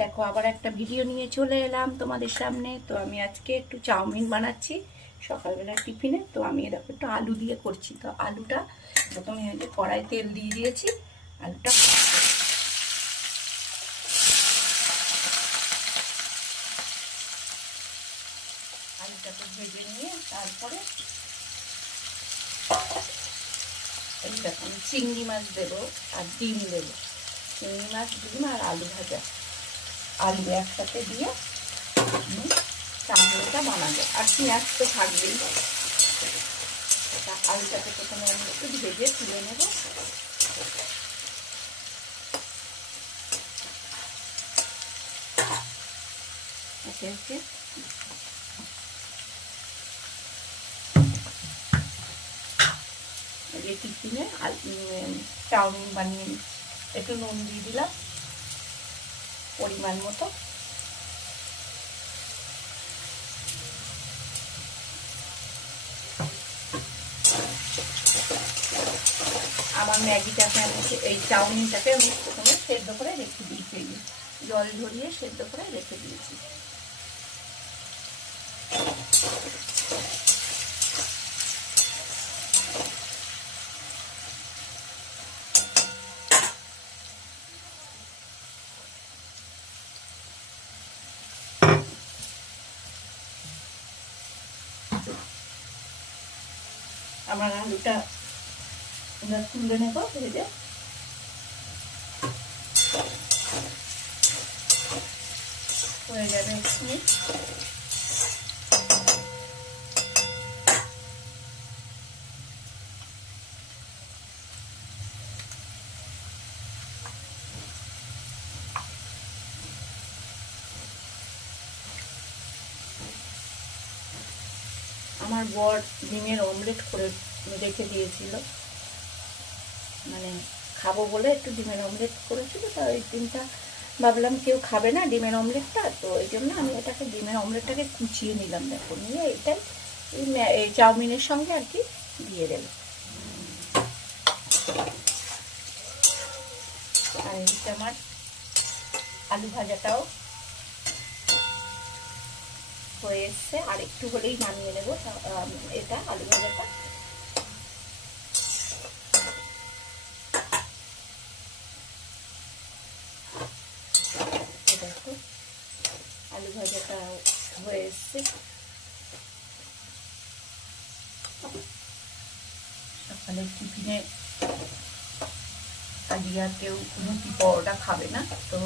দেখো আবার একটা ভিডিও নিয়ে চলে এলাম তোমাদের সামনে। তো আমি আজকে একটু চাউমিন বানাচ্ছি সকালবেলা টিফিনে। তো আমি দেখো একটু আলু দিয়ে করছি। তো আলুটা প্রথমে কড়াই তেল দিয়ে দিয়েছি। আলুটা আলুটাকে ভেজে নিয়ে তারপরে এই দেখো আমি চিংড়ি মাছ দেবো আর ডিম দেবো। চিংড়ি মাছ, ডিম আর আলু ভাজা, আলু একসাথে দিয়ে চাউমিনটা বানাবো। আর পেঁয়াজ তো থাকবেই। আলুটাকে প্রথমে আমি একটু ভেজে তুলে নেব। ওকে ওকে এই টিফিনে চাউমিন বানিয়ে একটু নুন দিয়ে দিলাম পরিমাণ মতো। আমার ম্যাগিটাকে আমি এই চাউমিনটাকে আমি প্রথমে সেদ্ধ করে রেখে দিয়েছি, জল ঝরিয়ে সেদ্ধ করে রেখে দিয়েছি। আমার আলুটা তুলে নেব ভেজে। হয়ে যাবে এক্ষুনি। আমার বর ডিমের অমলেট করে রেখে দিয়েছিল, মানে খাবো বলে একটু ডিমের অমলেট করেছিল। তো এই ডিমটা ভাবলাম কেউ খাবে না ডিমের অমলেটটা, তো এই জন্য আমি এটাকে ডিমের অমলেটটাকে কুচিয়ে নিলাম। দেখো নিয়ে এটাই এই চাউমিনের সঙ্গে আর কি দিয়ে দেবো। আর এদিকে আমার আলু ভাজাটাও হয়ে এসছে, আর একটু হলেই নামিয়ে নেবো এটা আলু ভাজাটা। দেখো আলু ভাজাটা হয়ে এসছে। সকালে টিফিনে আজকে আর কেউ রুটি পরোটা খাবে না, তো